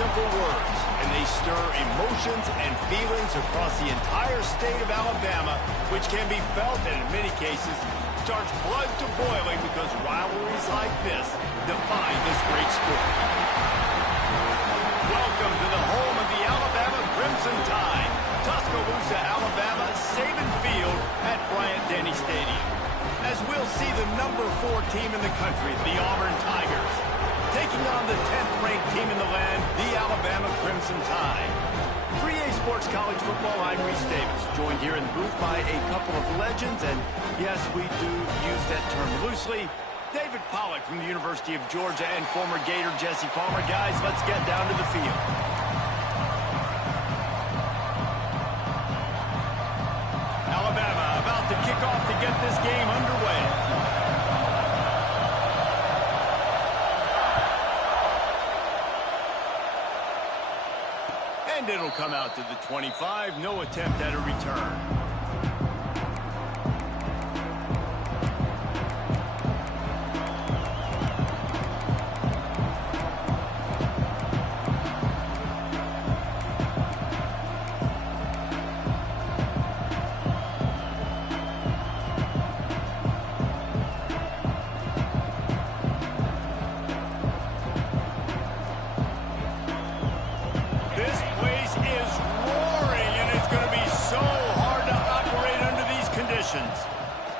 Simple words, and they stir emotions and feelings across the entire state of Alabama, which can be felt and in many cases starts blood to boiling because rivalries like this define this great sport. Welcome to the home of the Alabama Crimson Tide, Tuscaloosa, Alabama, Saban Field at Bryant-Denny Stadium. As we'll see the number 4 team in the country, the Auburn Tigers, taking on the 10th-ranked team in the land, the Alabama Crimson Tide. 3A Sports College Football, I'm Reese Davis, joined here in the booth by a couple of legends, and yes, we do use that term loosely. David Pollack from the University of Georgia and former Gator Jesse Palmer. Guys, let's get down to the field. Alabama about to kick off to get this game underway. And it'll come out to the 25. No attempt at a return.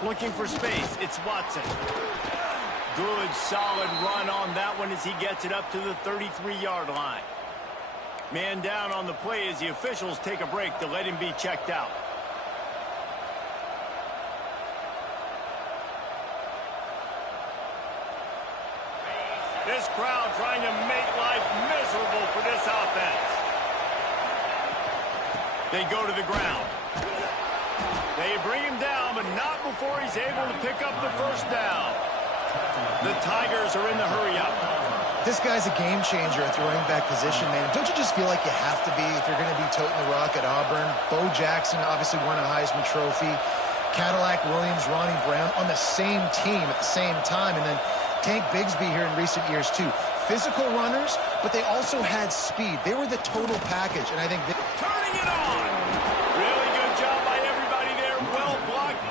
Looking for space, it's Watson. Good, solid run on that one as he gets it up to the 33-yard line. Man down on the play as the officials take a break to let him be checked out. This crowd trying to make life miserable for this offense. They go to the ground. They bring him down, but not before he's able to pick up the first down. The Tigers are in the hurry-up. This guy's a game changer at the running back position, man. Don't you just feel like you have to be if you're going to be toting the rock at Auburn? Bo Jackson obviously won a Heisman Trophy. Cadillac Williams, Ronnie Brown on the same team at the same time. And then Tank Bigsby here in recent years, too. Physical runners, but they also had speed. They were the total package, and I think... Turning it on! Really good job by everybody there. Well blocked,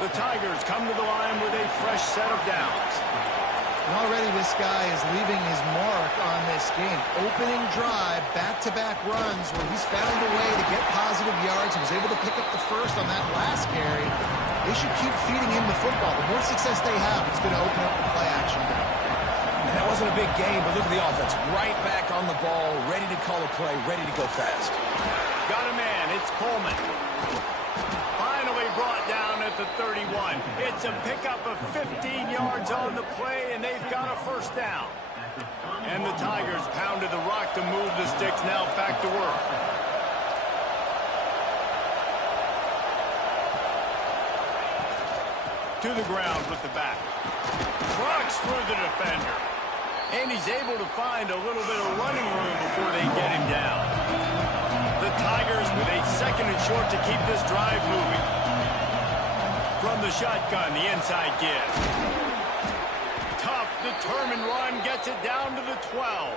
The Tigers come to the line with a fresh set of downs. And already this guy is leaving his mark on this game. Opening drive, back-to-back runs where he's found a way to get positive yards. He was able to pick up the first on that last carry. They should keep feeding him the football. The more success they have, it's going to open up the play action. And that wasn't a big game, but look at the offense. Right back on the ball, ready to call a play, ready to go fast. Got a man. It's Coleman. Finally brought down at the 31. It's a pickup of 15 yards on the play, and they've got a first down. And the Tigers pounded the rock to move the sticks. Now back to work. To the ground with the back. Trucks through the defender. And he's able to find a little bit of running room before they get him down. The Tigers with a second and short to keep this drive moving. From the shotgun, the inside give. Tough, determined run gets it down to the 12.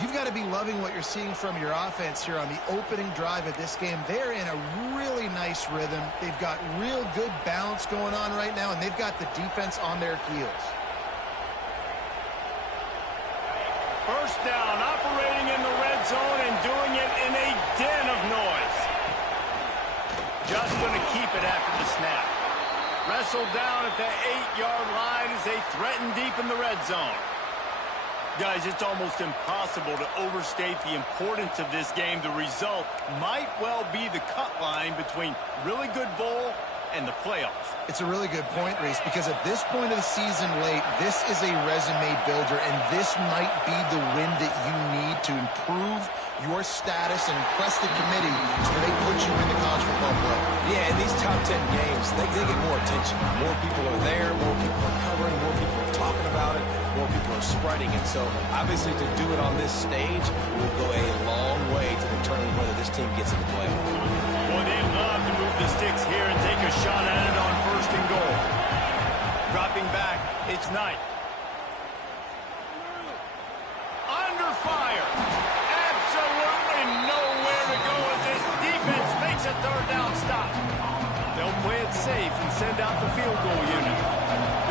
You've got to be loving what you're seeing from your offense here on the opening drive of this game. They're in a really nice rhythm. They've got real good balance going on right now, and they've got the defense on their heels. First down, operating in the red zone and doing it in a den of noise. Just going to keep it after the snap. Wrestled down at the 8-yard line as they threaten deep in the red zone. Guys, it's almost impossible to overstate the importance of this game. The result might well be the cut line between really good bowl and the playoffs. It's a really good point, Reese, because at this point of the season late, this is a resume builder, and this might be the win that you need to improve your status and impress the committee so they put you in the college football play. Yeah, in these top 10 games, they get more attention. More people are there, more people are covering, more people are talking about it, more people are spreading it. So, obviously, to do it on this stage will go a long way to determine whether this team gets in the playoffs. Boy, they'd love to move the sticks here and take a shot at it on first and goal. Dropping back, it's Knight. Under fire. Absolutely nowhere to go as this defense makes a third down stop. They'll play it safe and send out the field goal unit.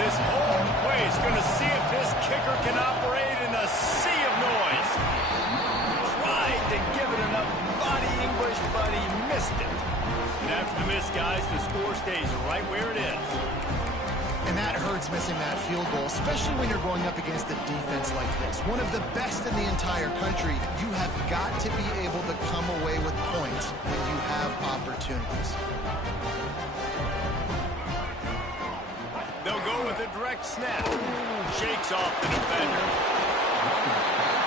This whole play is going to see if this kicker can operate in a sea of noise. Tried to give it enough body English, but he missed it. And after the miss, guys, the score stays right where it is. And that hurts missing that field goal, especially when you're going up against a defense like this. One of the best in the entire country. You have got to be able to come away with points when you have opportunities. They'll go with a direct snap. Shakes off the defender.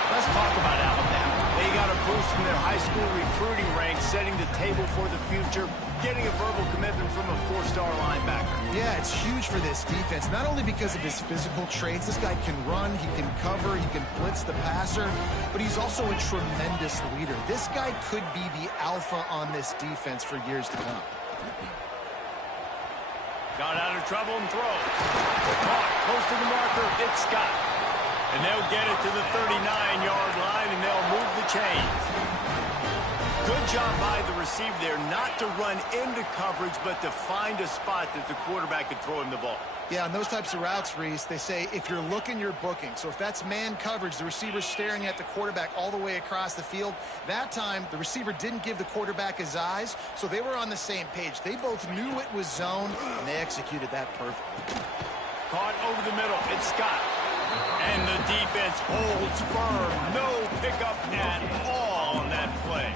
Let's talk about Alabama. They got a boost from their high school recruiting ranks, setting the table for the future, getting a verbal commitment from a 4-star linebacker. Yeah, it's huge for this defense, not only because of his physical traits. This guy can run, he can cover, he can blitz the passer, but he's also a tremendous leader. This guy could be the alpha on this defense for years to come. Got out of trouble and throws. Caught close to the marker. It's Scott. And they'll get it to the 39-yard line, and they'll move the chains. Good job by the receiver there not to run into coverage, but to find a spot that the quarterback could throw him the ball. Yeah, on those types of routes, Reese, they say if you're looking, you're booking. So if that's man coverage, the receiver's staring at the quarterback all the way across the field. That time, the receiver didn't give the quarterback his eyes, so they were on the same page. They both knew it was zone, and they executed that perfectly. Caught over the middle. It's Scott. And the defense holds firm. No pickup at all on that play.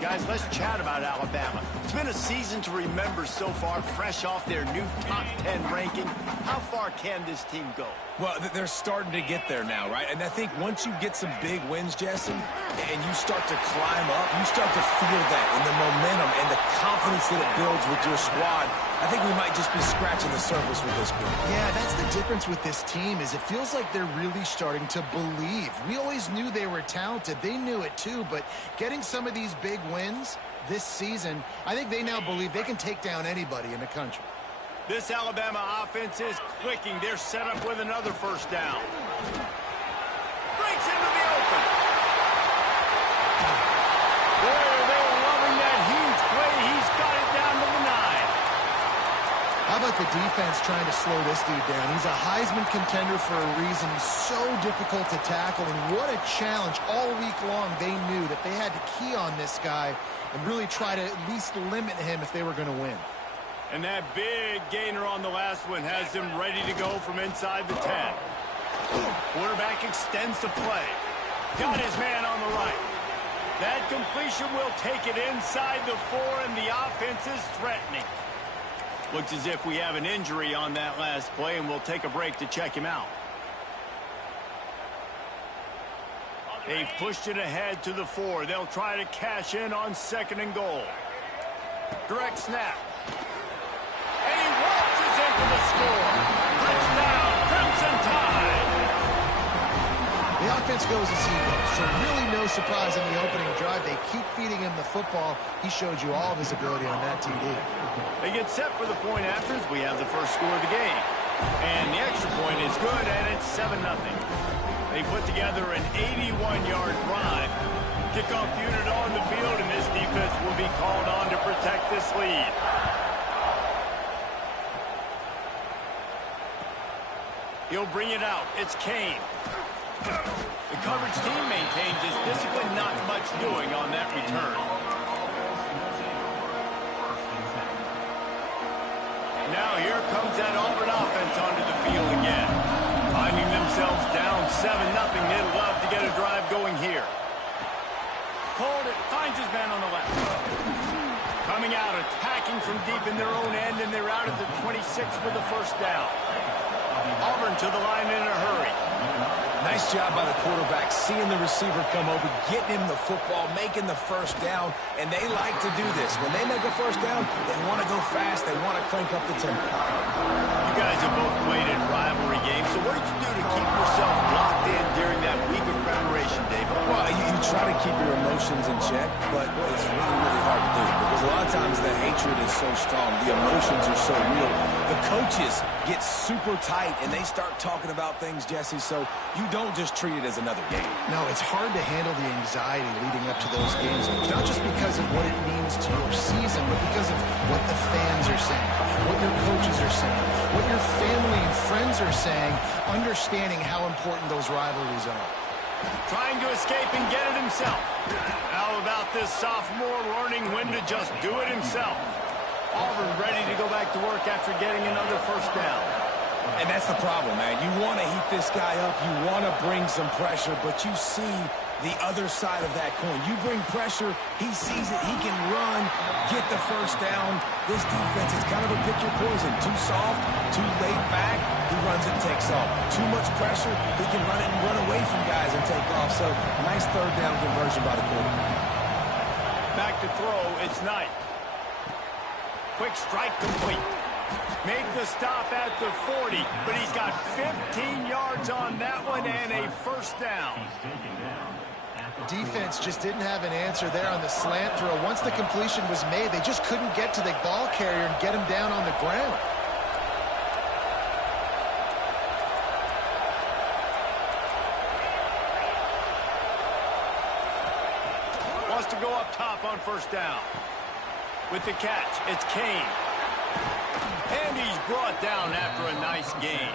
Guys, let's chat about Alabama. It's been a season to remember so far, fresh off their new top 10 ranking. How far can this team go? Well, they're starting to get there now, right? And I think once you get some big wins, Jesse, and you start to climb up, you start to feel that and the momentum and the confidence that it builds with your squad. I think we might just be scratching the surface with this group. Yeah, that's the difference with this team is it feels like they're really starting to believe. We always knew they were talented. They knew it too, but getting some of these big wins this season, I think they now believe they can take down anybody in the country. This Alabama offense is clicking. They're set up with another first down. Breaks into the open. Boy, are they loving that huge play. He's got it down to the 9. the defense trying to slow this dude down. He's a Heisman contender for a reason. He's so difficult to tackle, and what a challenge. All week long, they knew that they had to key on this guy and really try to at least limit him if they were going to win. And that big gainer on the last one has him ready to go from inside the 10. Quarterback extends the play. Got his man on the right. That completion will take it inside the 4, and the offense is threatening. Looks as if we have an injury on that last play, and we'll take a break to check him out. They've pushed it ahead to the 4. They'll try to cash in on 2nd and goal. Direct snap. And he waltzes in for the score. Touchdown, Crimson Tide. The offense goes as he goes, so really no surprise in the opening drive. They keep feeding him the football. He showed you all of his ability on that TD. They get set for the point afters. We have the first score of the game. And the extra point is good, and it's 7-0. They put together an 81-yard drive. Kickoff unit on the field, and this defense will be called on to protect this lead. He'll bring it out. It's Kane. The coverage team maintains his discipline, not much doing on that return. Now here comes that Auburn offense onto the field again. Finding themselves down 7-0, they'd love to get a drive going here. Hold it, finds his man on the left. Coming out, attacking from deep in their own end, and they're out at the 26 for the first down. Auburn to the line in a hurry. Nice job by the quarterback, seeing the receiver come over, getting him the football, making the first down, and they like to do this. When they make a first down, they want to go fast. They want to crank up the tempo. You guys have both played in rivalry games, so what did you do to keep yourself locked in during that week of preparation, David? Well, you try to keep your emotions in check, but it's really, really hard to do because a lot of times the hatred is so strong. The emotions are so real. The coaches get super tight, and they start talking about things, Jesse, so you don't just treat it as another game. No, it's hard to handle the anxiety leading up to those games, not just because of what it means to your season, but because of what the fans are saying, what your coaches are saying, what your family and friends are saying, understanding how important those rivalries are. Trying to escape and get it himself. How about this sophomore learning when to just do it himself? Auburn ready to go back to work after getting another first down. And that's the problem, man. You want to heat this guy up. You want to bring some pressure, but you see the other side of that coin. You bring pressure, he sees it, he can run, get the first down. This defense is kind of a pick your poison. Too soft, too laid back, he runs it and takes off. Too much pressure, he can run it and run away from guys and take off. So, nice third down conversion by the quarterback. Back to throw, it's Knight. Quick strike complete. Make the stop at the 40, but he's got 15 yards on that one and a first down. Defense just didn't have an answer there on the slant throw. Once the completion was made, they just couldn't get to the ball carrier and get him down on the ground. Wants to go up top on first down. With the catch, it's Kane. And he's brought down after a nice gain.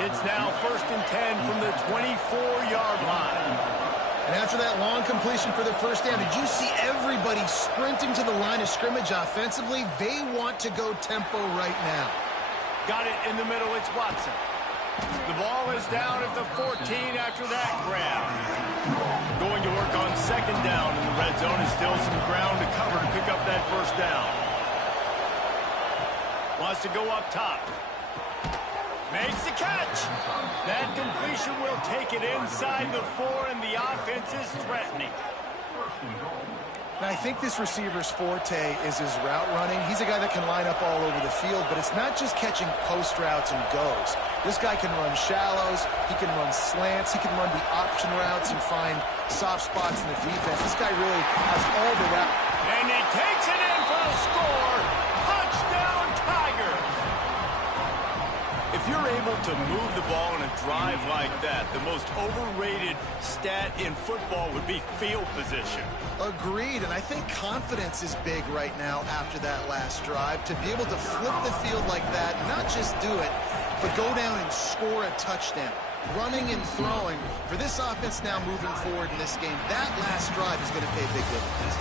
It's now 1st and 10 from the 24-yard line. And after that long completion for the first down, did you see everybody sprinting to the line of scrimmage offensively? They want to go tempo right now. Got it in the middle, it's Watson. The ball is down at the 14 after that grab. Going to work on 2nd down, and the red zone is still some ground to cover to pick up that first down. Wants to go up top. Makes the catch. That completion will take it inside the 4, and the offense is threatening. And I think this receiver's forte is his route running. He's a guy that can line up all over the field, but it's not just catching post routes and goes. This guy can run shallows, he can run slants, he can run the option routes and find soft spots in the defense. This guy really has all the routes. And he takes it in for the score. Touchdown, Tigers! If you're able to to move the ball in a drive like that. The most overrated stat in football would be field position. Agreed, and I think confidence is big right now after that last drive. To be able to flip the field like that, not just do it, but go down and score a touchdown. Running and throwing. For this offense now moving forward in this game, that last drive is going to pay big dividends.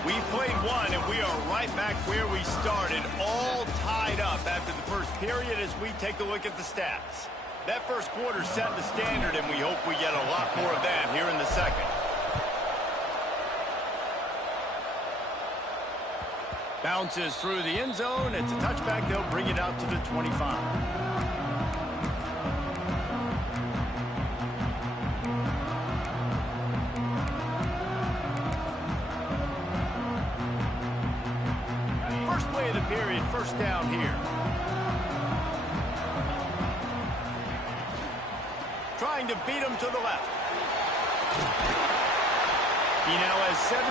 We played one, and we are right back where we started, all tied up after the first period as we take a look at the stats. That first quarter set the standard, and we hope we get a lot more of that here in the second. Bounces through the end zone. It's a touchback. They'll bring it out to the 25. Of the period, first down here. Trying to beat him to the left. He now has 72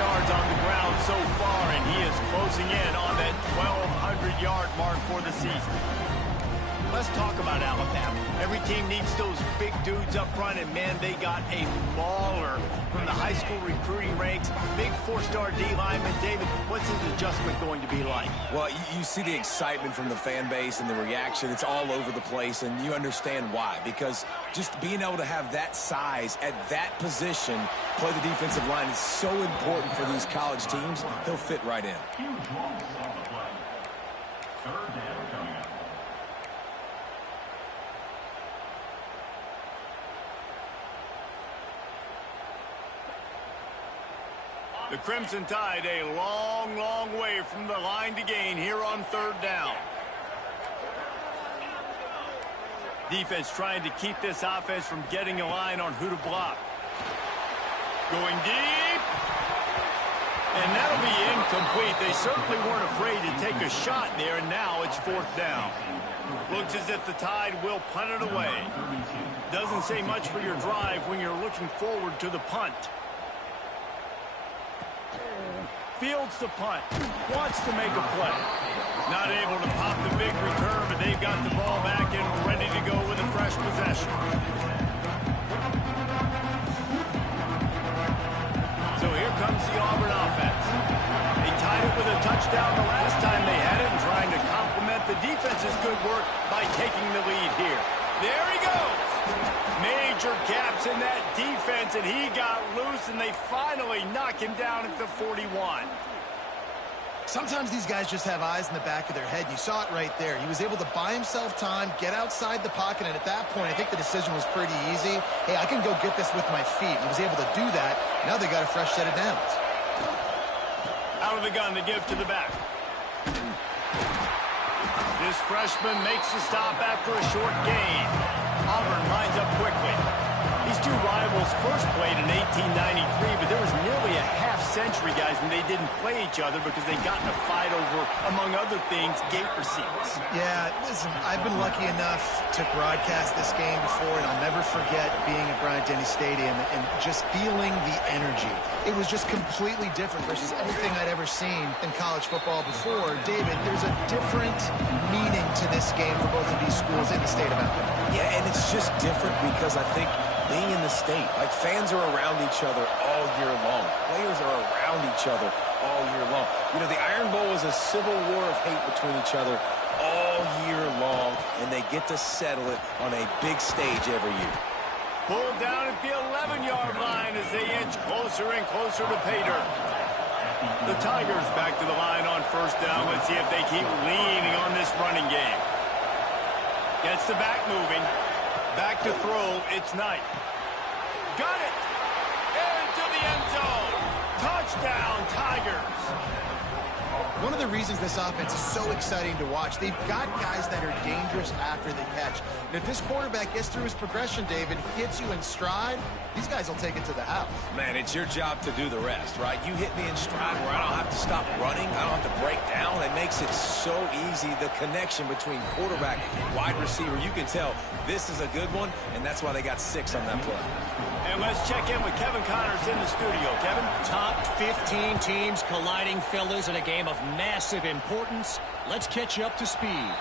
yards on the ground so far, and he is closing in on that 1,200-yard mark for the season. Let's talk about Alabama. Every team needs those big dudes up front, and, man, they got a mauler from the high school recruiting ranks. Big four-star D lineman. David, what's his adjustment going to be like? Well, you see the excitement from the fan base and the reaction. It's all over the place, and you understand why. Because just being able to have that size at that position, play the defensive line, is so important for these college teams. He'll fit right in. The Crimson Tide a long, long way from the line to gain here on third down. Defense trying to keep this offense from getting a line on who to block. Going deep. And that'll be incomplete. They certainly weren't afraid to take a shot there, and now it's fourth down. Looks as if the Tide will punt it away. Doesn't say much for your drive when you're looking forward to the punt. Fields the punt. Wants to make a play. Not able to pop the big return, but they've got the ball back and ready to go with a fresh possession. So here comes the Auburn offense. They tied it with a touchdown the last time they had it, and trying to complement the defense's good work by taking the lead here. There he goes. Major gaps in that defense, and he got loose, and they finally knock him down at the 41. Sometimes these guys just have eyes in the back of their head. You saw it right there. He was able to buy himself time, get outside the pocket, and at that point, I think the decision was pretty easy. Hey, I can go get this with my feet. He was able to do that. Now they got a fresh set of downs. Out of the gun to give to the back. This freshman makes the stop after a short gain. Auburn lines up quickly. These two rivals first played in 1893, but there was nearly a half-century, guys, when they didn't play each other because they got in a fight over, among other things, gate receipts. Yeah, listen, I've been lucky enough to broadcast this game before, and I'll never forget being at Bryant-Denny Stadium and just feeling the energy. It was just completely different versus anything I'd ever seen in college football before. David, there's a different meaning to this game for both of these schools in the state of Alabama. Yeah, and it's just different because I think being in the state, like fans are around each other all year long. Players are around each other all year long. You know, the Iron Bowl is a civil war of hate between each other all year long, and they get to settle it on a big stage every year. Pulled down at the 11-yard line as they inch closer and closer to pay dirt. The Tigers back to the line on first down. Let's see if they keep leaning on this running game. Gets the back moving. Back to throw. It's Knight. Got it. Into the end zone. Touchdown, Tigers. One of the reasons this offense is so exciting to watch, they've got guys that are dangerous after the catch. And if this quarterback gets through his progression, David, hits you in stride, these guys will take it to the house. Man, it's your job to do the rest, right? You hit me in stride where I don't have to stop running. I don't have to break down. It makes it so easy, the connection between quarterback and wide receiver. You can tell this is a good one, and that's why they got 6 on that play. And let's check in with Kevin Connors in the studio. Kevin? Top 15 teams colliding, fellas, in a game of massive importance. Let's catch you up to speed.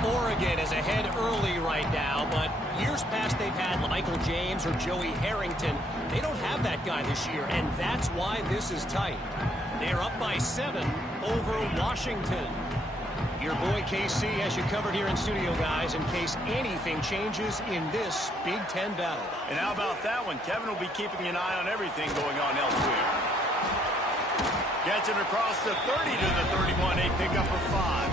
Oregon is ahead early right now, but years past they've had Michael James or Joey Harrington. They don't have that guy this year, and that's why this is tight. They're up by 7 over Washington. Your boy KC has you covered here in studio, guys, in case anything changes in this Big Ten battle. And how about that one? Kevin will be keeping an eye on everything going on elsewhere. Gets it across the 30 to the 31. A pickup of 5.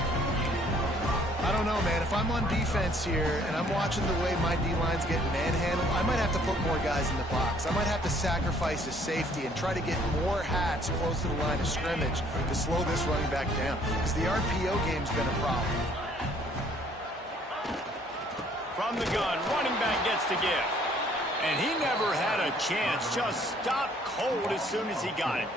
I don't know, man. If I'm on defense here and I'm watching the way my D-line's getting manhandled, I might have to put more guys in the box. I might have to sacrifice a safety and try to get more hats close to the line of scrimmage to slow this running back down, because the RPO game's been a problem. From the gun, running back gets to give. And he never had a chance. Just stopped cold as soon as he got it.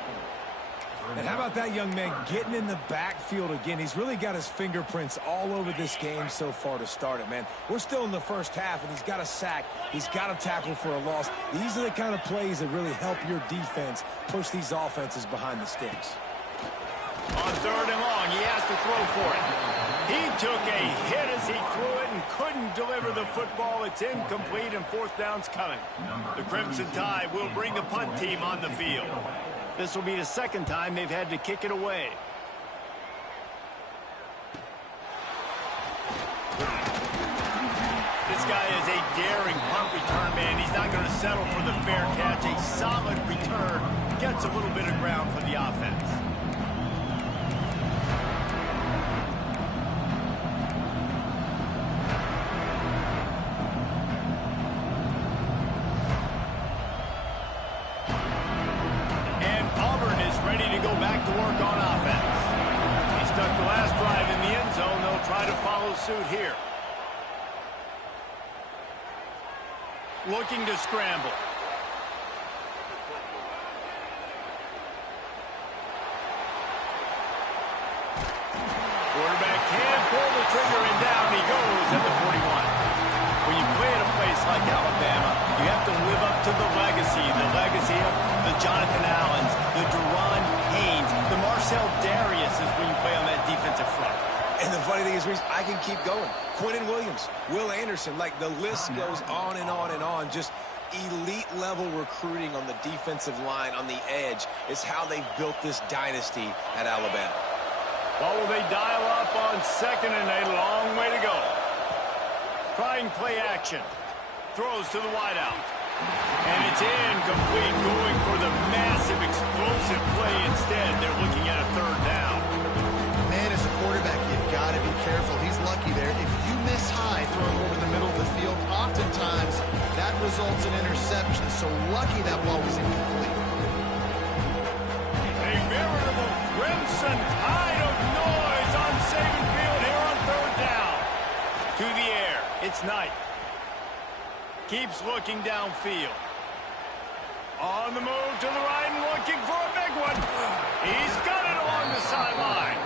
And how about that young man getting in the backfield again? He's really got his fingerprints all over this game so far to start it, man. We're still in the first half, and he's got a sack. He's got a tackle for a loss. These are the kind of plays that really help your defense push these offenses behind the sticks. On 3rd and long, he has to throw for it. He took a hit as he threw it and couldn't deliver the football. It's incomplete, and 4th down's coming. The Crimson Tide will bring the punt team on the field. This will be the 2nd time they've had to kick it away. This guy is a daring punt return man. He's not going to settle for the fair catch. A solid return. Gets a little bit of ground for the offense. Ready to go back to work on offense. He stuck the last drive in the end zone. They'll try to follow suit here. Looking to scramble. Quarterback can pull the trigger, and down he goes at the 41. When you play at a place like Alabama, you have to live up to the legacy of the Jonathan Allens, the Duron Haynes, the Marcel Darius is when you play on that defensive front. And the funny thing is, Reese, I can keep going. Quentin Williams, Will Anderson, like the list goes on and on and on. Just elite-level recruiting on the defensive line, on the edge, is how they built this dynasty at Alabama. Well, will they dial up on 2nd and a long way to go? Trying play action. Throws to the wideout. And it's incomplete, going for the massive explosive play instead. They're looking at a 3rd down. Man, as a quarterback, you've got to be careful. He's lucky there. If you miss high throwing over the middle of the field, oftentimes that results in interception. So lucky that ball was incomplete. A veritable crimson tide of noise on Saban Field here on 3rd down. To the air. It's Knight. Keeps looking downfield. On the move to the right and looking for a big one. He's got it along the sideline.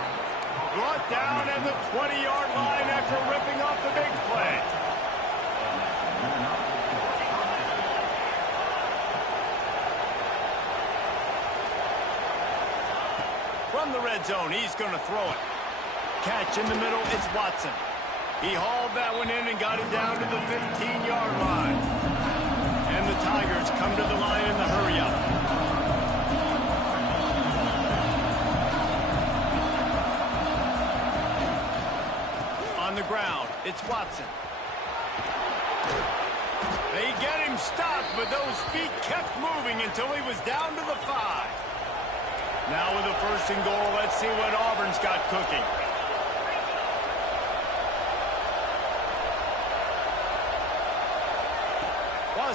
Brought down at the 20-yard line after ripping off the big play. From the red zone, he's going to throw it. Catch in the middle, it's Watson. He hauled that one in and got it down to the 15-yard line. And the Tigers come to the line in the hurry-up. On the ground, it's Watson. They get him stopped, but those feet kept moving until he was down to the 5. Now with a 1st and goal, let's see what Auburn's got cooking.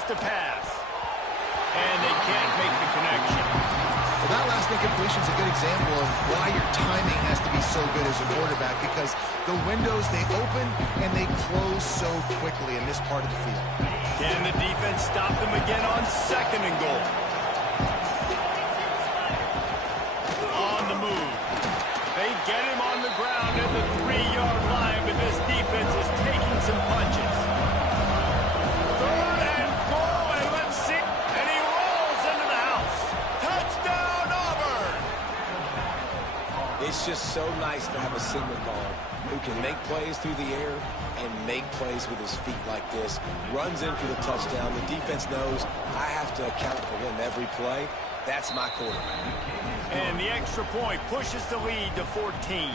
To pass. And they can't make the connection. Well, that last incompletion is a good example of why your timing has to be so good as a quarterback, because the windows, they open and they close so quickly in this part of the field. Can the defense stop them again on 2nd and goal? On the move. They get him on the ground at the 3-yard line, but this defense is taking some punches. 3rd and goal, and let's see. And he rolls into the house. Touchdown, Auburn! It's just so nice to have a signal caller who can make plays through the air and make plays with his feet like this. Runs in for the touchdown. The defense knows I have to account for him every play. That's my quarterback. And the extra point pushes the lead to 14.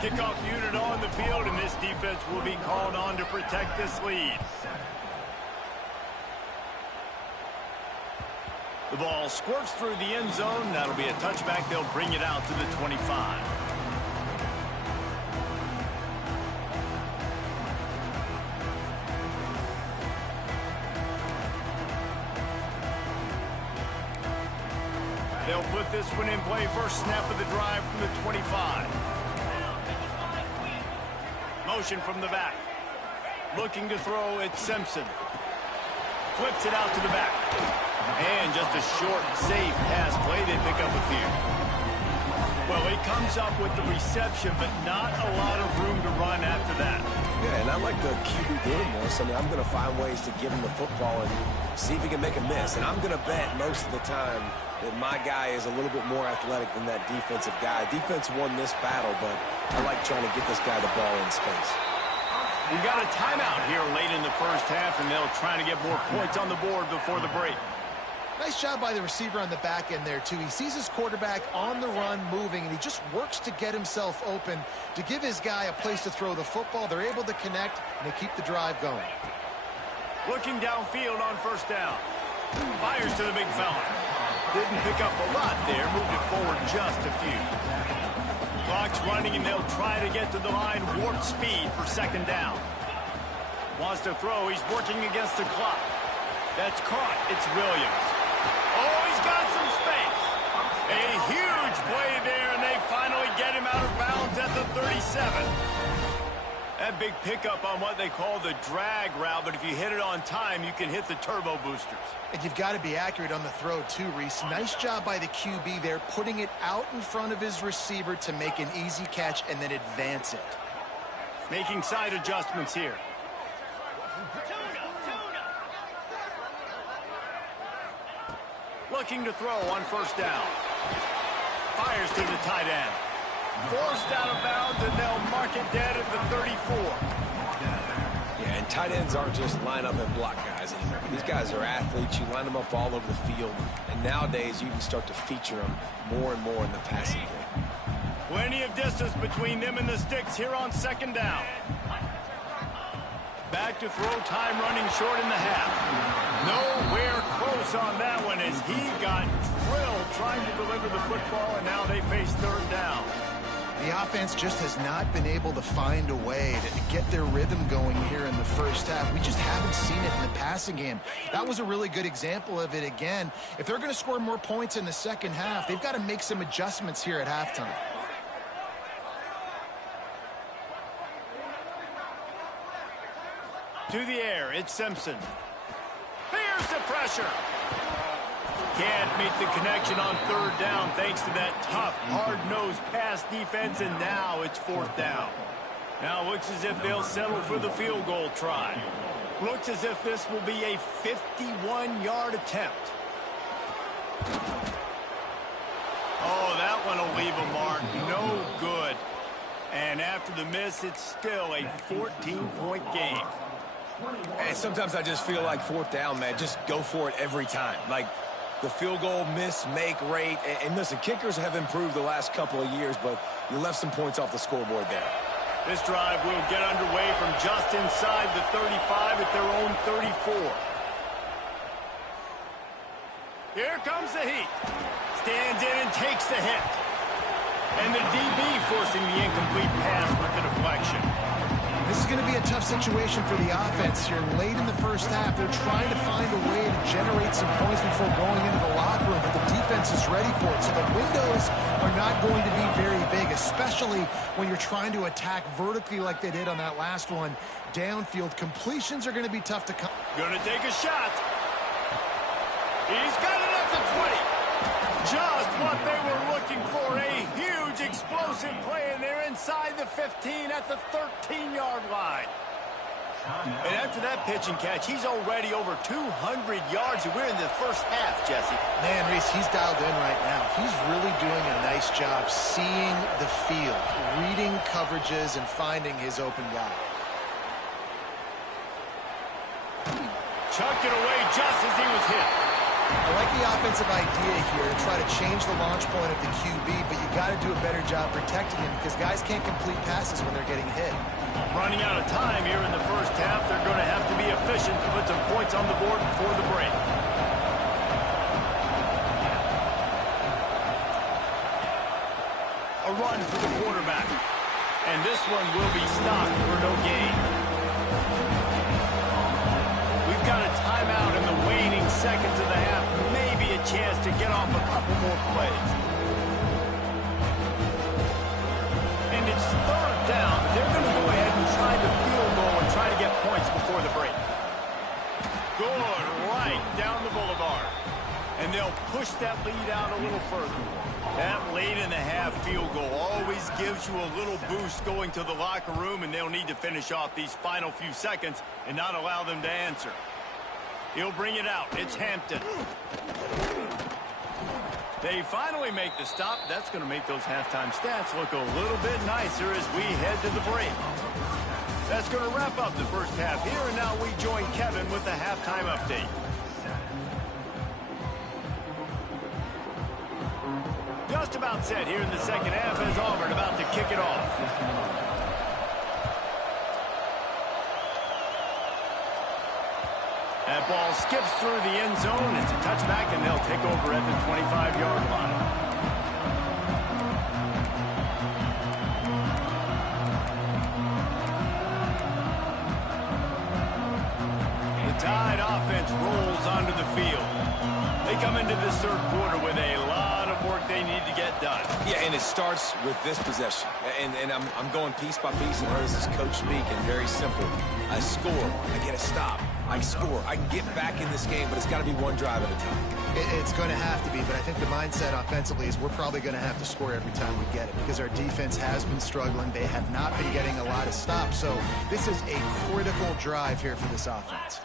Kickoff unit on the field, and this defense will be called on to protect this lead. The ball squirts through the end zone. That'll be a touchback. They'll bring it out to the 25. They'll put this one in play. First snap of the drive from the 25. Motion from the back. Looking to throw, it's Simpson. Flips it out to the back. And just a short, safe pass play. They pick up a few. Well, he comes up with the reception, but not a lot of room to run after that. Yeah, and I like the QB doing this. I mean, I'm going to find ways to give him the football and see if he can make a miss. And I'm going to bet most of the time that my guy is a little bit more athletic than that defensive guy. Defense won this battle, but I like trying to get this guy the ball in space. We got a timeout here late in the first half, and they'll try to get more points on the board before the break. Nice job by the receiver on the back end there, too. He sees his quarterback on the run moving, and he just works to get himself open to give his guy a place to throw the football. They're able to connect, and they keep the drive going. Looking downfield on first down. Fires to the big fella. Didn't pick up a lot there. Moved it forward just a few. Clock's running, and they'll try to get to the line. Warp speed for second down. Wants to throw. He's working against the clock. That's caught. It's Williams. Oh, he's got some space. A huge play there, and they finally get him out of bounds at the 37. That big pickup on what they call the drag route, but if you hit it on time, you can hit the turbo boosters. And you've got to be accurate on the throw, too, Reese. Nice job by the QB there, putting it out in front of his receiver to make an easy catch and then advance it. Making side adjustments here. Looking to throw on first down. Fires to the tight end. Forced out of bounds, and they'll mark it dead at the 34. Yeah, and tight ends aren't just line up and block guys anymore. These guys are athletes. You line them up all over the field. And nowadays, you can start to feature them more and more in the passing game. Plenty of distance between them and the sticks here on second down. Back to throw, time running short in the half. Nowhere close on that one as he got drilled trying to deliver the football, and now they face third down. The offense just has not been able to find a way to get their rhythm going here in the first half. We just haven't seen it in the passing game. That was a really good example of it again. If they're going to score more points in the second half, they've got to make some adjustments here at halftime. To the air, it's Simpson. Here's the pressure. Can't meet the connection on third down thanks to that tough, hard-nosed pass defense, and now it's fourth down. Now looks as if they'll settle for the field goal try. Looks as if this will be a 51-yard attempt. Oh, that one will leave a mark. No good. And after the miss, it's still a 14-point game. And sometimes I just feel like fourth down, man, just go for it every time. Like the field goal miss, make rate. And listen, kickers have improved the last couple of years, but you left some points off the scoreboard there. This drive will get underway from just inside the 35 at their own 34. Here comes the heat. Stands in and takes the hit. And the DB forcing the incomplete pass with the deflection. This is going to be a tough situation for the offense here. Late in the first half, they're trying to find a way to generate some points before going into the locker room, but the defense is ready for it. So the windows are not going to be very big, especially when you're trying to attack vertically like they did on that last one. Downfield completions are going to be tough to come. Going to take a shot. He's got it at the 20. Just what they were looking for, a huge explosive play, and they're inside the 15 at the 13-yard line. And after that pitch and catch, he's already over 200 yards, and we're in the first half, Jesse. Man, Reese, he's dialed in right now. He's really doing a nice job seeing the field, reading coverages, and finding his open guy. Chucked it away just as he was hit. I like the offensive idea here to try to change the launch point of the QB, but you got to do a better job protecting him because guys can't complete passes when they're getting hit. Running out of time here in the first half, they're going to have to be efficient to put some points on the board before the break. A run for the quarterback. And this one will be stopped for no gain. We've got a timeout in the waning seconds of the half. Maybe a chance to get off a couple more plays. And it's third down. They're going to go ahead and try the field goal and try to get points before the break. Good, right down the boulevard. And they'll push that lead out a little further. That late in the half field goal always gives you a little boost going to the locker room, and they'll need to finish off these final few seconds and not allow them to answer. He'll bring it out. It's Hampton. They finally make the stop. That's going to make those halftime stats look a little bit nicer as we head to the break. That's going to wrap up the first half here, and now we join Kevin with the halftime update. Just about set here in the second half as Auburn about to kick it off. That ball skips through the end zone. It's a touchback, and they'll take over at the 25-yard line. The Tide offense rolls onto the field. They come into this third quarter with a lot of work they need to get done. Yeah, and it starts with this possession. And I'm going piece by piece, and this is coach speaking. Very simple. I score. I get a stop. I score. I can get back in this game, but it's got to be one drive at a time. It's going to have to be, but I think the mindset offensively is we're probably going to have to score every time we get it because our defense has been struggling. They have not been getting a lot of stops, so this is a critical drive here for this offense.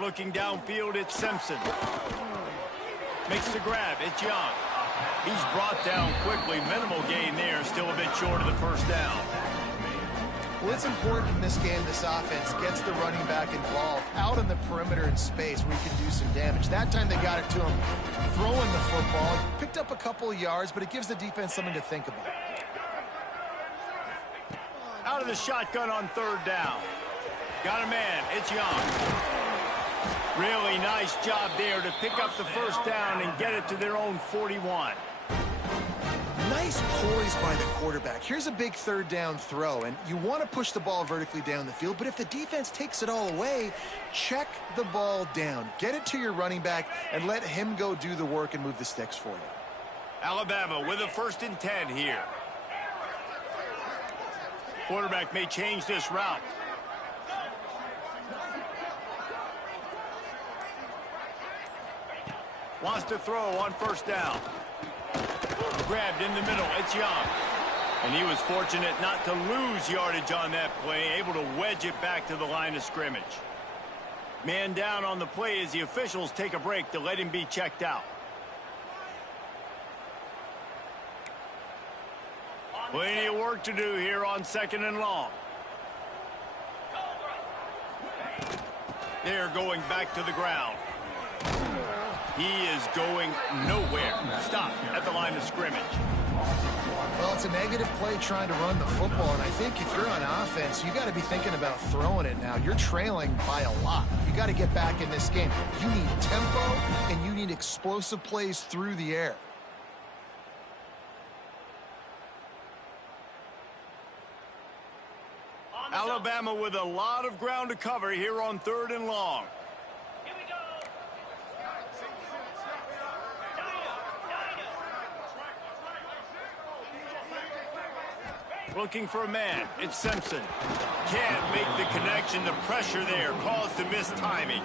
Looking downfield, it's Simpson. Makes the grab, it's Young. He's brought down quickly. Minimal gain there, still a bit short of the first down. Well, it's important in this game, this offense gets the running back involved out in the perimeter in space where he can do some damage. That time they got it to him throwing the football. Picked up a couple of yards, but it gives the defense something to think about. Out of the shotgun on third down. Got a man, it's Young. Really nice job there to pick up the first down and get it to their own 41. Nice poise by the quarterback. Here's a big third down throw, and you want to push the ball vertically down the field, but if the defense takes it all away, check the ball down. Get it to your running back and let him go do the work and move the sticks for you. Alabama with a 1st and 10 here. Quarterback may change this route. Wants to throw on first down. Grabbed in the middle. It's Young. And he was fortunate not to lose yardage on that play, able to wedge it back to the line of scrimmage. Man down on the play as the officials take a break to let him be checked out. Plenty of work to do here on 2nd and long. They're going back to the ground. He is going nowhere. Stop at the line of scrimmage. Well, it's a negative play trying to run the football, and I think if you're on offense, you got to be thinking about throwing it now. You're trailing by a lot. You got to get back in this game. You need tempo, and you need explosive plays through the air. Alabama with a lot of ground to cover here on 3rd and long. Looking for a man. It's Simpson. Can't make the connection. The pressure there caused the missed timing.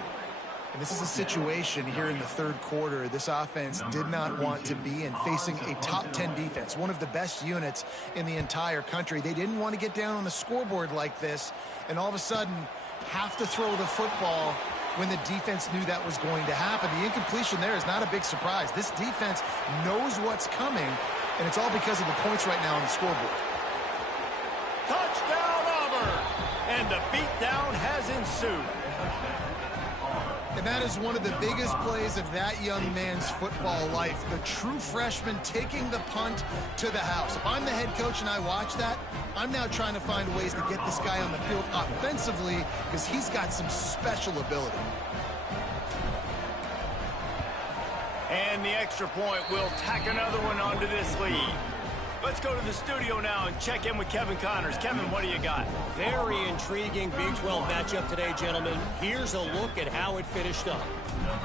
And this is a situation here in the third quarter this offense did not want to be in, facing a top 10 defense, one of the best units in the entire country. They didn't want to get down on the scoreboard like this and all of a sudden have to throw the football when the defense knew that was going to happen. The incompletion there is not a big surprise. This defense knows what's coming, and it's all because of the points right now on the scoreboard. Touchdown, Auburn! And the beatdown has ensued. And that is one of the biggest plays of that young man's football life. The true freshman taking the punt to the house. If I'm the head coach and I watch that, I'm now trying to find ways to get this guy on the field offensively because he's got some special ability. And the extra point will tack another one onto this lead. Let's go to the studio now and check in with Kevin Connors. Kevin, what do you got? Very intriguing Big 12 matchup today, gentlemen. Here's a look at how it finished up.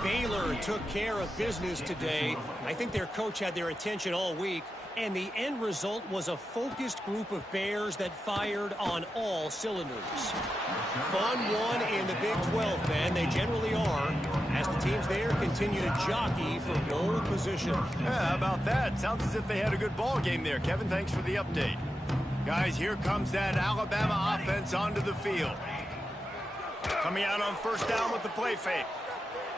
Baylor took care of business today. I think their coach had their attention all week, and the end result was a focused group of Bears that fired on all cylinders. Fun one in the Big 12, man. They generally are, as the teams there continue to jockey for bowl position. Yeah, how about that? Sounds as if they had a good ball game there. Kevin, thanks for the update. Guys, here comes that Alabama offense onto the field. Coming out on first down with the play fake.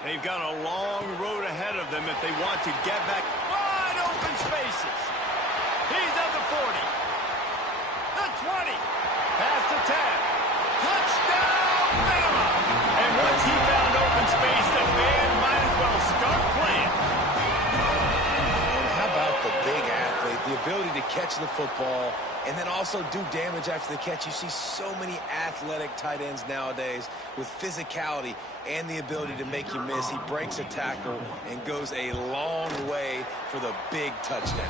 They've got a long road ahead of them if they want to get back wide open spaces. He's at the 40. The 20. Past the 10. Touchdown, Bama! And once he found open space, the man might as well start playing. And how about the big athlete, the ability to catch the football and then also do damage after the catch. You see so many athletic tight ends nowadays with physicality and the ability to make you miss. He breaks a tackle and goes a long way for the big touchdown.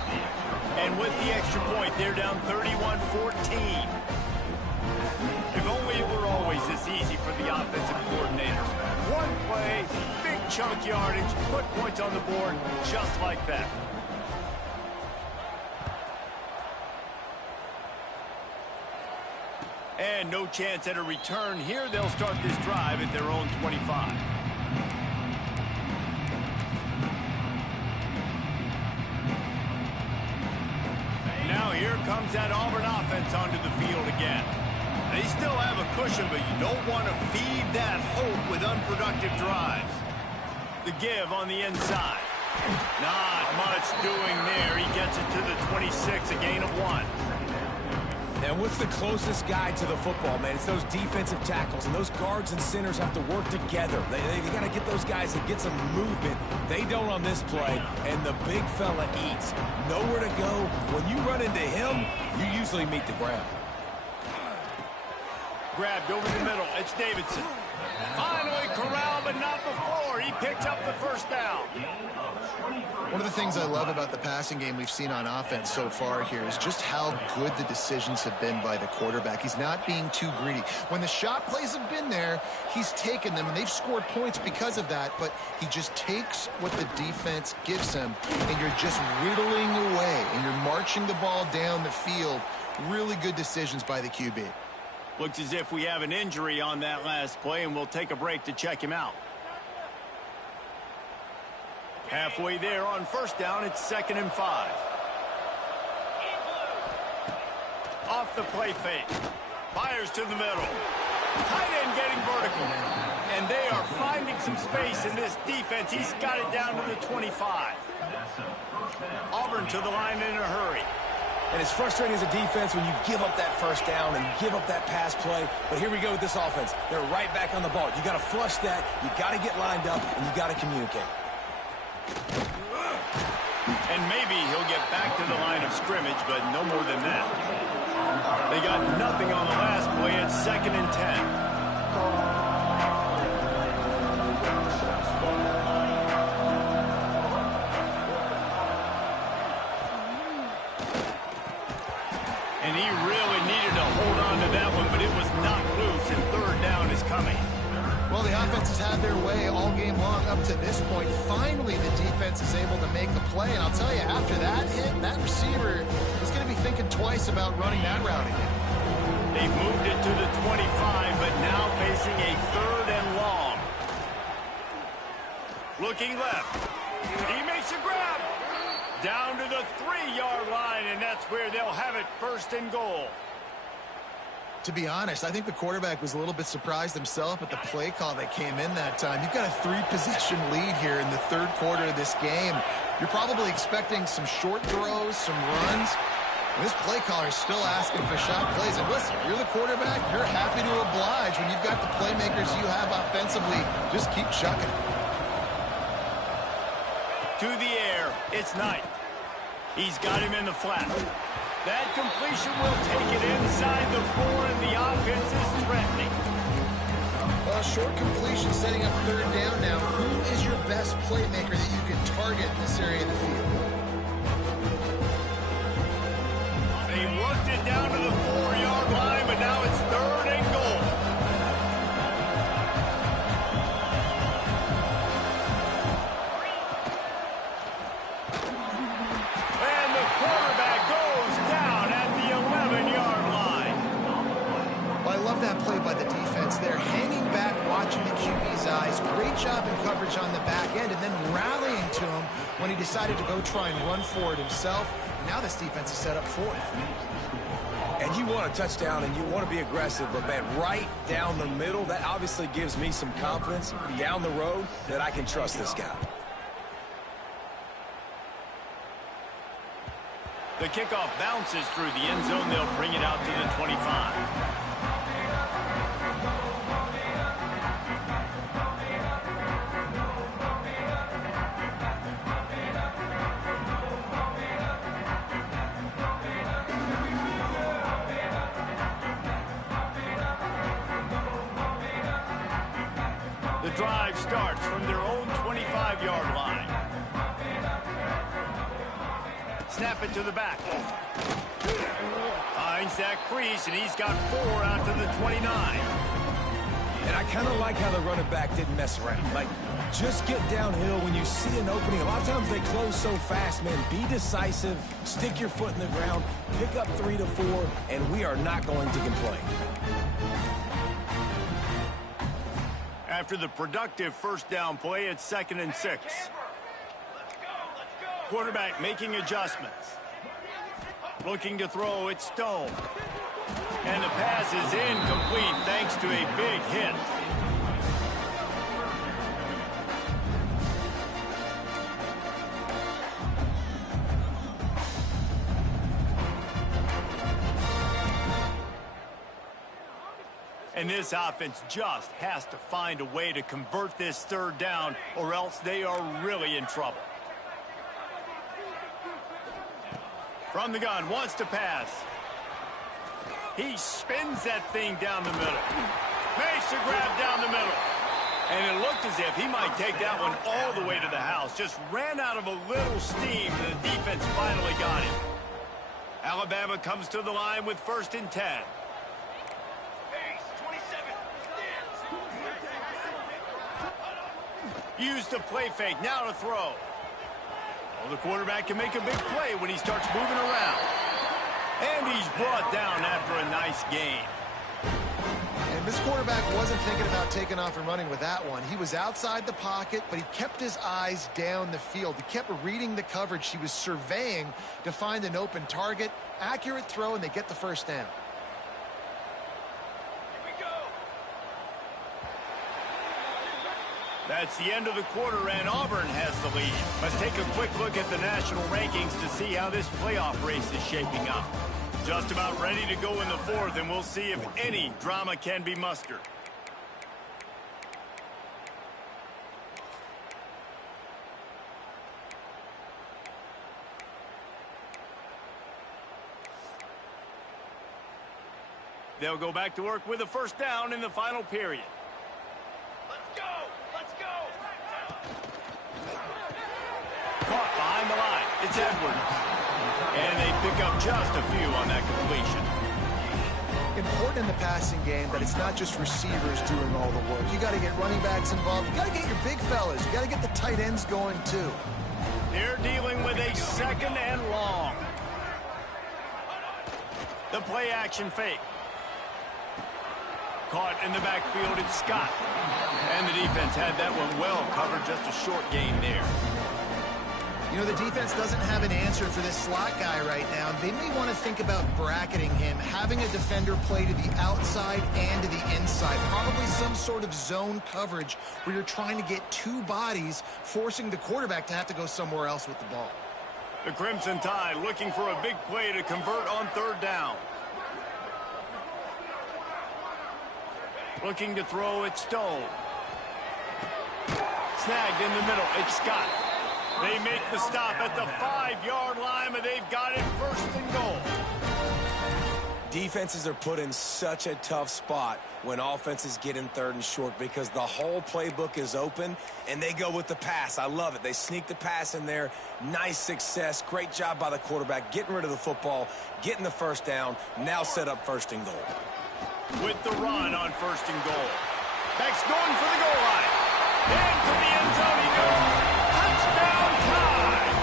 And with the extra point, they're down 31-14. If only it were always this easy for the offensive coordinators. One play, big chunk yardage, put points on the board just like that. And no chance at a return here. They'll start this drive at their own 25. Now here comes that Auburn offense onto the field again. They still have a cushion, but you don't want to feed that hope with unproductive drives. The give on the inside. Not much doing there. He gets it to the 26, a gain of 1. And what's the closest guy to the football, man? It's those defensive tackles, and those guards and centers have to work together. They got to get those guys to get some movement. They don't on this play, and the big fella eats. Nowhere to go. When you run into him, you usually meet the ground. Grabbed over the middle. It's Davidson. Finally corralled, but not before. He picks up the first down. One of the things I love about the passing game we've seen on offense so far here is just how good the decisions have been by the quarterback. He's not being too greedy. When the shot plays have been there, he's taken them, and they've scored points because of that, but he just takes what the defense gives him, and you're just whittling away, and you're marching the ball down the field. Really good decisions by the QB. Looks as if we have an injury on that last play, and we'll take a break to check him out. Halfway there on first down, it's 2nd and 5. Off the play fake. Fires to the middle. Tight end getting vertical. And they are finding some space in this defense. He's got it down to the 25. Auburn to the line in a hurry. And it's frustrating as a defense when you give up that first down and give up that pass play. But here we go with this offense. They're right back on the ball. You got to flush that. You got to get lined up, and you got to communicate. And maybe he'll get back to the line of scrimmage, but no more than that. They got nothing on the last play. It's 2nd and 10. And he really needed to hold on to that one, but it was not loose, and 3rd down is coming. Well, the offense has had their way all game long up to this point. Finally, the defense is able to make a play. And I'll tell you, after that hit, that receiver is going to be thinking twice about running that route again. They've moved it to the 25, but now facing a 3rd and long. Looking left. He makes a grab. Down to the 3-yard line, and that's where they'll have it, 1st and goal. To be honest, I think the quarterback was a little bit surprised himself at the play call that came in that time. You've got a 3-possession lead here in the 3rd quarter of this game. You're probably expecting some short throws, some runs. And this play caller is still asking for shot plays. And listen, you're the quarterback. You're happy to oblige when you've got the playmakers you have offensively. Just keep chucking. To the air, it's Knight. He's got him in the flat. That completion will take it inside the 4, and the offense is threatening. Well, short completion setting up 3rd down now. Who is your best playmaker that you can target in this area of the field? They worked it down to the 4-yard line, but now it's 3rd and goal. And the quarterback goes down at the 11-yard line. Well, I love that play by the defense there. Hanging back, watching the QB's eyes. Great job in coverage on the back end, and then rallying to him when he decided to go try and run for it himself. Now this defense is set up for it. And you want a touchdown and you want to be aggressive, but man, right down the middle, that obviously gives me some confidence down the road that I can trust this guy. The kickoff bounces through the end zone. They'll bring it out to the 25. The drive starts from their own 25-yard line. Snap it to the back. Finds that crease, and he's got 4 out to the 29. And I kind of like how the running back didn't mess around. Like, just get downhill when you see an opening. A lot of times they close so fast, man. Be decisive, stick your foot in the ground, pick up 3 to 4, and we are not going to complain. After the productive 1st down play, it's 2nd and 6. Quarterback making adjustments. Looking to throw, it's Stone. And the pass is incomplete thanks to a big hit. And this offense just has to find a way to convert this 3rd down, or else they are really in trouble. From the gun, wants to pass. He spins that thing down the middle. Makes a grab down the middle. And it looked as if he might take that one all the way to the house. Just ran out of a little steam, and the defense finally got him. Alabama comes to the line with 1st and 10. Used the play fake, now to throw. Well, the quarterback can make a big play when he starts moving around. And he's brought down after a nice gain. And this quarterback wasn't thinking about taking off and running with that one. He was outside the pocket, but he kept his eyes down the field. He kept reading the coverage. He was surveying to find an open target. Accurate throw, and they get the 1st down. That's the end of the quarter, and Auburn has the lead. Let's take a quick look at the national rankings to see how this playoff race is shaping up. Just about ready to go in the 4th, and we'll see if any drama can be mustered. They'll go back to work with a 1st down in the final period. Caught behind the line. It's Edwards. And they pick up just a few on that completion. Important in the passing game that it's not just receivers doing all the work. You got to get running backs involved. You got to get your big fellas. You got to get the tight ends going too. They're dealing with a 2nd and long. The play action fake. Caught in the backfield, it's Scott. And the defense had that one well covered, just a short gain there. You know, the defense doesn't have an answer for this slot guy right now. They may want to think about bracketing him, having a defender play to the outside and to the inside. Probably some sort of zone coverage where you're trying to get two bodies, forcing the quarterback to have to go somewhere else with the ball. The Crimson Tide looking for a big play to convert on third down. Looking to throw, it's Stone. Snagged in the middle, it's Scott. They make the stop at the 5-yard line, but they've got it first and goal. Defenses are put in such a tough spot when offenses get in third and short because the whole playbook is open, and they go with the pass. I love it. They sneak the pass in there. Nice success. Great job by the quarterback getting rid of the football, getting the first down, now set up first and goal. With the run on first and goal. Beck's going for the goal line. Into the end zone he goes. Touchdown time!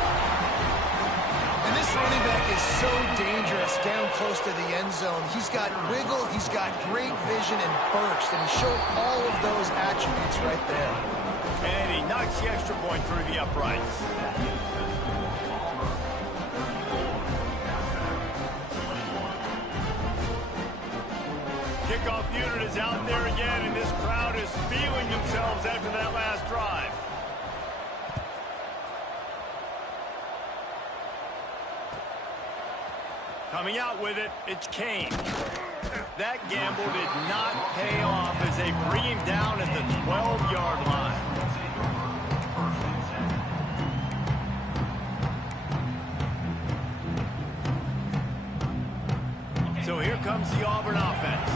And this running back is so dangerous down close to the end zone. He's got wiggle, he's got great vision and burst, and he showed all of those attributes right there. And he knocks the extra point through the uprights. Kickoff unit is out there again, and this crowd is feeling themselves after that last drive. Coming out with it, it's Kane. That gamble did not pay off as they bring him down at the 12-yard line. So here comes the Auburn offense.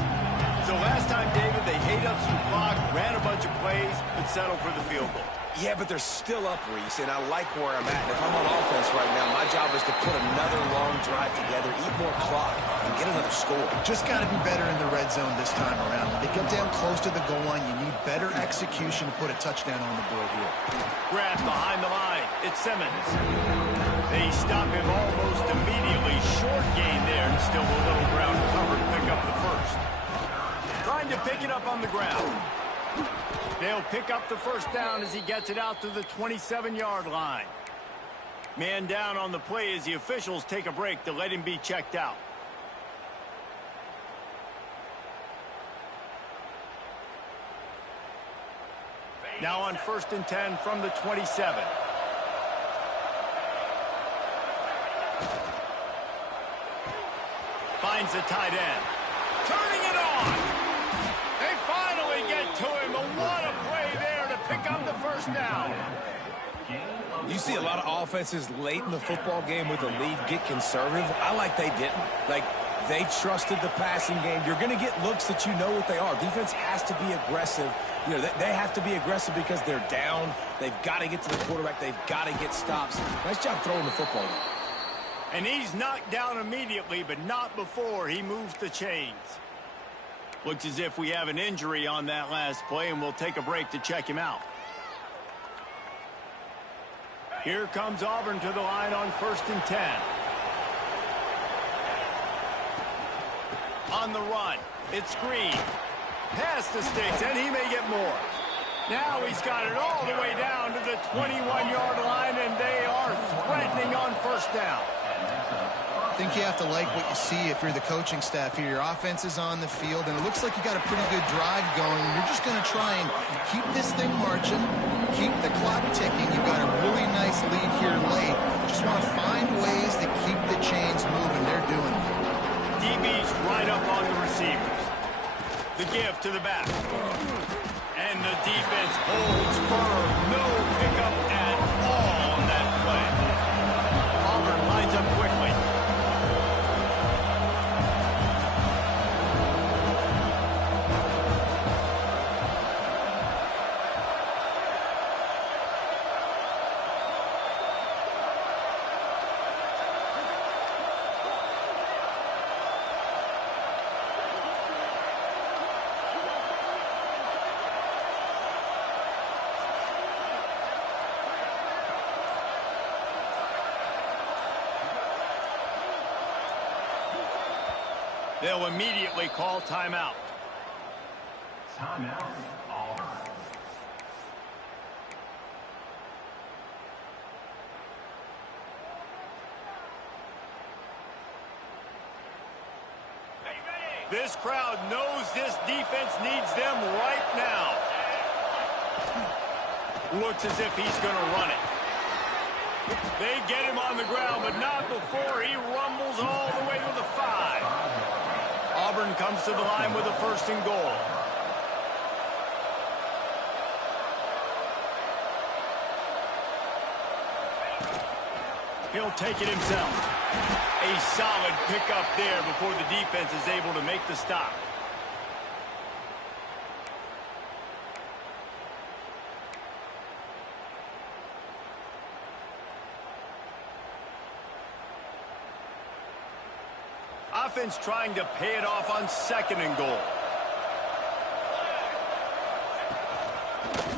So last time, David, they ate up some clock, ran a bunch of plays, but settled for the field goal. Yeah, but they're still up, Reese, and I like where I'm at. And if I'm on offense right now, my job is to put another long drive together, eat more clock, and get another score. Just got to be better in the red zone this time around. When they get down close to the goal line, you need better execution to put a touchdown on the board here. Grab behind the line. It's Simmons. They stop him almost immediately. Short gain there, and still a little ground covered. Pick up the first. Trying to pick it up on the ground. They'll pick up the first down as he gets it out to the 27-yard line. Man down on the play as the officials take a break to let him be checked out. Now on 1st and 10 from the 27. Finds the tight end. Turning it on. They finally get to him. What a play there to pick up the first down. You see a lot of offenses late in the football game with a lead get conservative. I like they didn't. Like, they trusted the passing game. You're going to get looks that you know what they are. Defense has to be aggressive. You know, they have to be aggressive because they're down. They've got to get to the quarterback. They've got to get stops. Nice job throwing the football. And he's knocked down immediately, but not before he moves the chains. Looks as if we have an injury on that last play, and we'll take a break to check him out. Here comes Auburn to the line on 1st and 10. On the run, it's Green. Past the sticks, and he may get more. Now he's got it all the way down to the 21-yard line, and they are threatening on first down. I think you have to like what you see if you're the coaching staff here. Your offense is on the field, and it looks like you got a pretty good drive going. You're just going to try and keep this thing marching, keep the clock ticking. You've got a really nice lead here late. Just want to find ways to keep the chains moving. They're doing it. DB's right up on the receivers. The give to the back. And the defense holds firm. No pickup at all on that play. Auburn lines up quickly. They'll immediately call timeout. Timeout, Auburn. This crowd knows this defense needs them right now. Looks as if he's going to run it. They get him on the ground, but not before he rumbles all the way to the 5. Auburn comes to the line with a 1st and goal. He'll take it himself. A solid pickup there before the defense is able to make the stop. Offense trying to pay it off on 2nd and goal.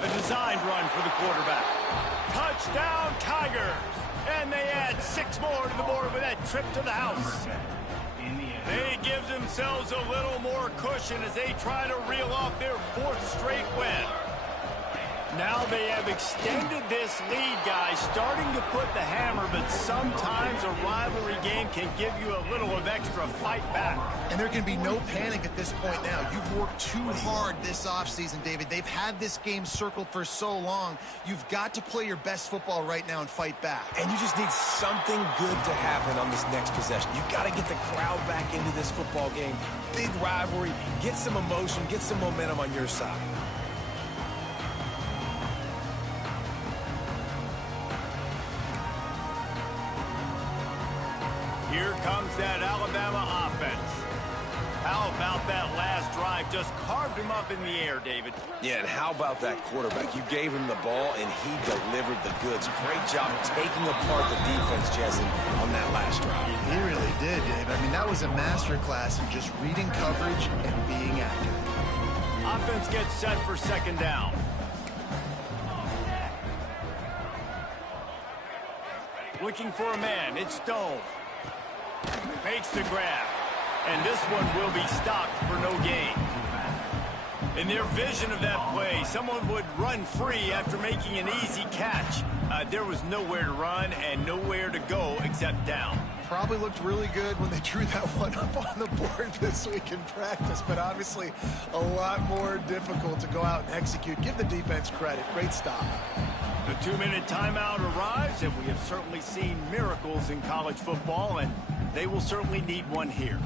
A designed run for the quarterback. Touchdown, Tigers! And they add 6 more to the board with that trip to the house. They give themselves a little more cushion as they try to reel off their 4th straight win. Now they have extended this lead, guys, starting to put the hammer, but sometimes a rivalry game can give you a little of extra fight back. And there can be no panic at this point now. You've worked too hard this offseason, David. They've had this game circled for so long. You've got to play your best football right now and fight back. And you just need something good to happen on this next possession. You've got to get the crowd back into this football game. Big rivalry. Get some emotion. Get some momentum on your side. Here comes that Alabama offense. How about that last drive? Just carved him up in the air, David. Yeah, and how about that quarterback? You gave him the ball, and he delivered the goods. Great job taking apart the defense, Jesse, on that last drive. He really did, Dave. I mean, that was a masterclass in just reading coverage and being accurate. Offense gets set for 2nd down. Looking for a man. It's Stone. Makes the grab. And this one will be stopped for no gain. In their vision of that play, someone would run free after making an easy catch. There was nowhere to run and nowhere to go except down. Probably looked really good when they drew that one up on the board this week in practice, but obviously a lot more difficult to go out and execute. Give the defense credit. Great stop. The 2-minute timeout arrives, and we have certainly seen miracles in college football, and they will certainly need one here.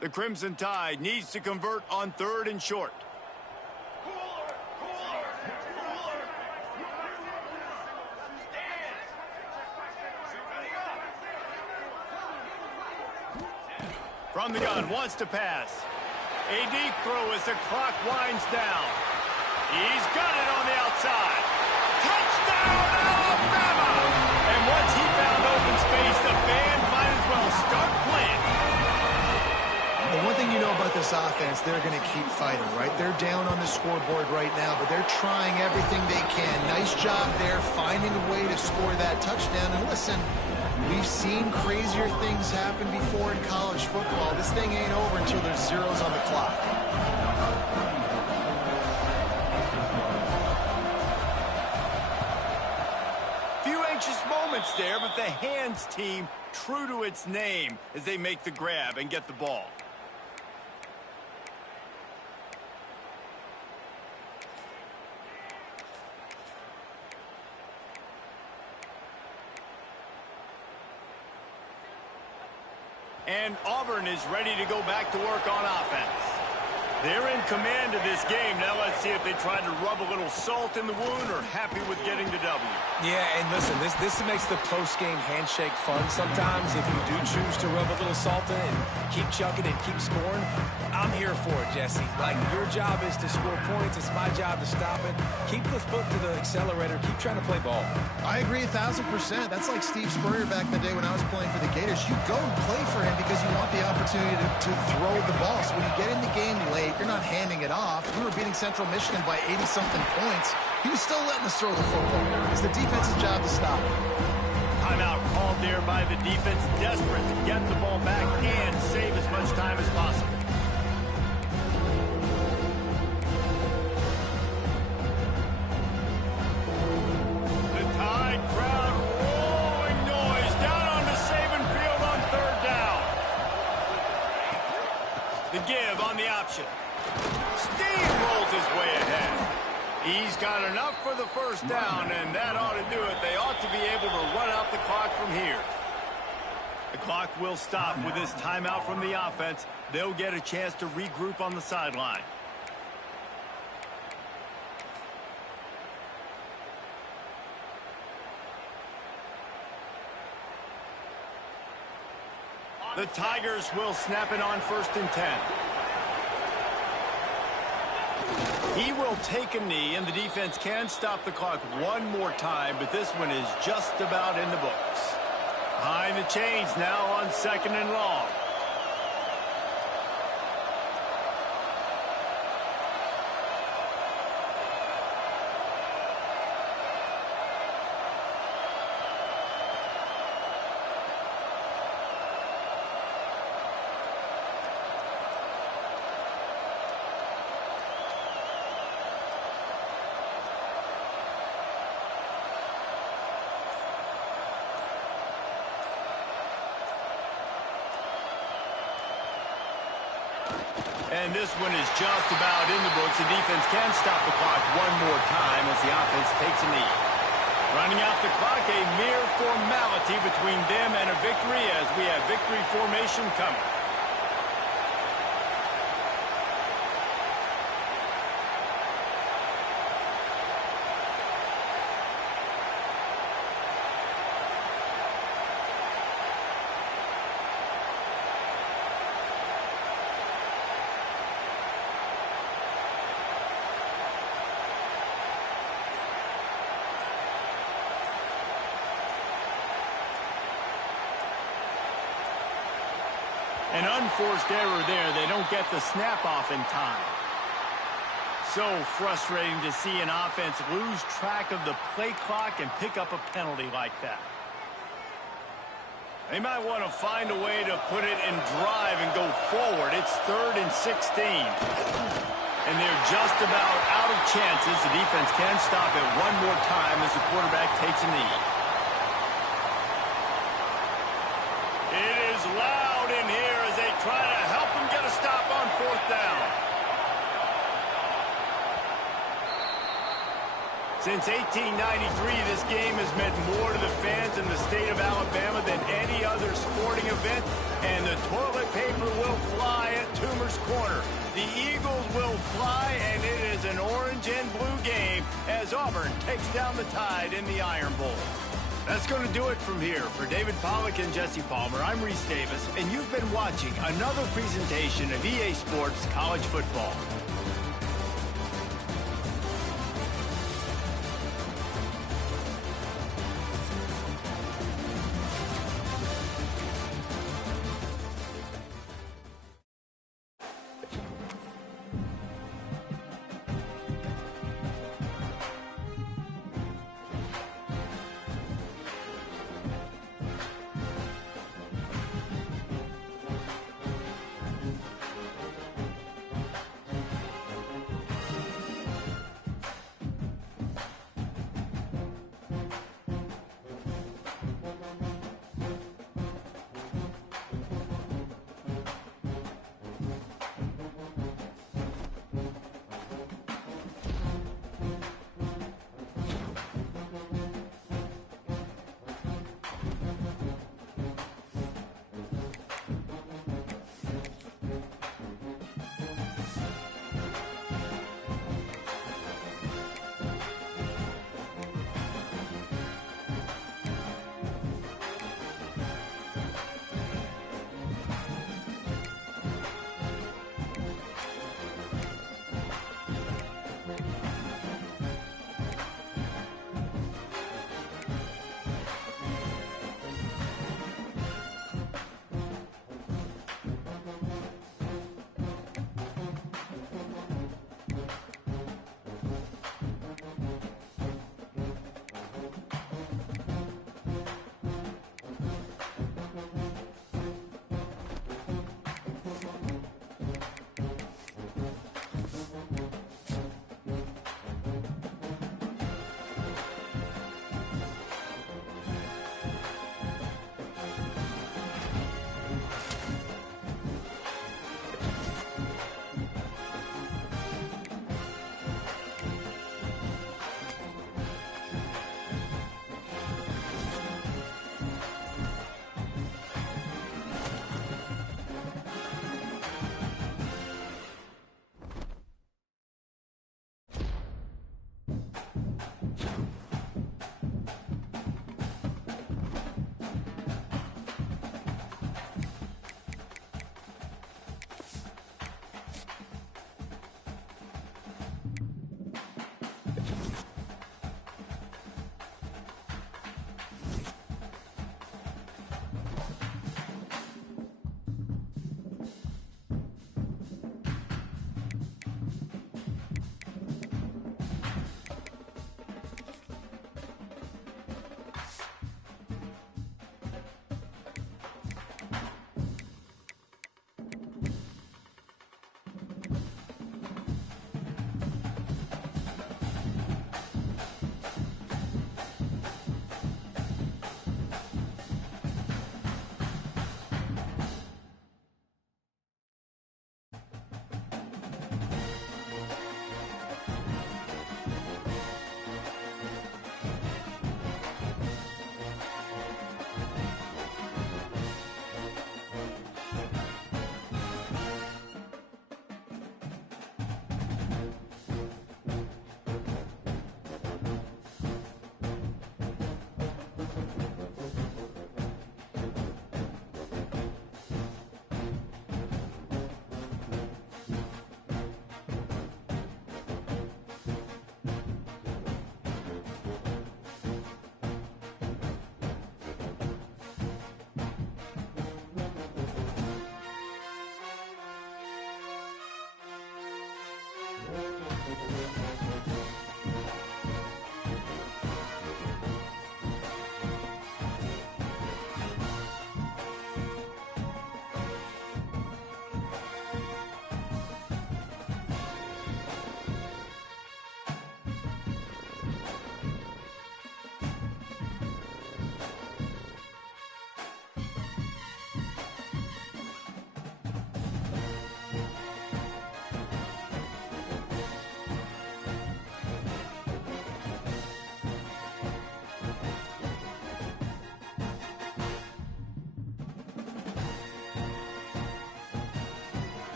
The Crimson Tide needs to convert on 3rd and short. From the gun, wants to pass. A deep throw as the clock winds down. He's got it on the outside. Touchdown, Alabama! And once he found open space, the band might as well start playing. The one thing you know about this offense, they're going to keep fighting, right? They're down on the scoreboard right now, but they're trying everything they can. Nice job there, finding a way to score that touchdown. And listen, we've seen crazier things happen before in college football. This thing ain't over until there's zeros on the clock. Few anxious moments there, but the hands team true to its name as they make the grab and get the ball. And Auburn is ready to go back to work on offense. They're in command of this game. Now let's see if they try to rub a little salt in the wound or happy with getting the W. Yeah, and listen, this makes the post-game handshake fun sometimes if you do choose to rub a little salt in and keep chucking and keep scoring. I'm here for it, Jesse. Like, your job is to score points. It's my job to stop it. Keep the foot to the accelerator. Keep trying to play ball. I agree 1,000%. That's like Steve Spurrier back in the day when I was playing for the Gators. You go and play for him because you want the opportunity to throw the ball. So when you get in the game late, you're not handing it off. We were beating Central Michigan by 80-something points. He was still letting us throw the football. It's the defense's job to stop it. Timeout called there by the defense, desperate to get the ball back and save as much time as possible. The Tide crowd rolling noise down onto Saban Field on third down. The give on the option. Steamrolls his way ahead. He's got enough for the first down, and that ought to do it. They ought to be able to run out the clock from here. The clock will stop with this timeout from the offense. They'll get a chance to regroup on the sideline. The Tigers will snap it on 1st and 10. He will take a knee, and the defense can stop the clock one more time, but this one is just about in the books. Behind the chains now on 2nd and long. And this one is just about in the books. The defense can stop the clock one more time as the offense takes a knee. Running out the clock, a mere formality between them and a victory as we have victory formation coming. An unforced error there. They don't get the snap off in time. So frustrating to see an offense lose track of the play clock and pick up a penalty like that. They might want to find a way to put it in drive and go forward. It's 3rd and 16. And they're just about out of chances. The defense can stop it one more time as the quarterback takes a knee. It is loud in here as they try to help him get a stop on 4th down. Since 1893, this game has meant more to the fans in the state of Alabama than any other sporting event, and the toilet paper will fly at Toomer's Corner. The Eagles will fly, and it is an orange and blue game as Auburn takes down the Tide in the Iron Bowl. That's going to do it from here. For David Pollack and Jesse Palmer, I'm Reese Davis, and you've been watching another presentation of EA Sports College Football.